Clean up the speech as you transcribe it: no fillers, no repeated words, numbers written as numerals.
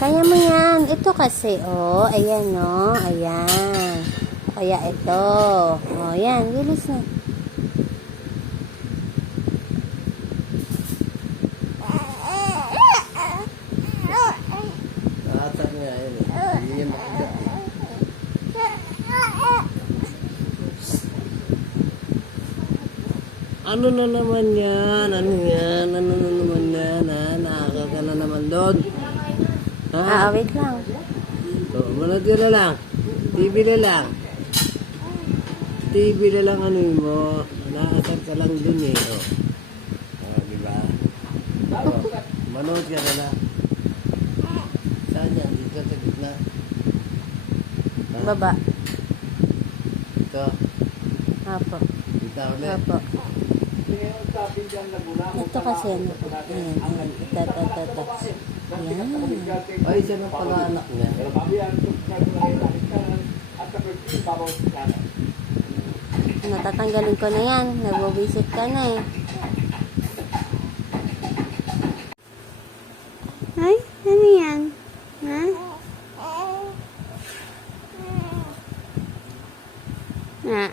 Kaya mo yan. Ito kasi, oh. Ayan, no. Ayan. Kaya ito. Oh, yan. Bilis na. Nakatag nga yun eh. Hindi yan makigat eh. Ano na naman yan? Ano yan? Ano na naman yan? Ha? Nakaka ka na naman doon. Ha? Wait lang. So, manood ka na lang. TV na lang. TV na lang ano yun mo. Nakasar ka lang dun eh. Oh. Diba? Oh. Manood ka na lang. Saan yan? Dito sa gitna. Ha? Baba. Ito. Apo. Dito ulit. Apo. Ito kasi ano. Ayan. Ayan. Ito. Ayan. Ay, siya na pala anak niya. Natatanggalin ko na yan. Nagbo-visit ka na eh. Ay, ano yan? Ha? Na.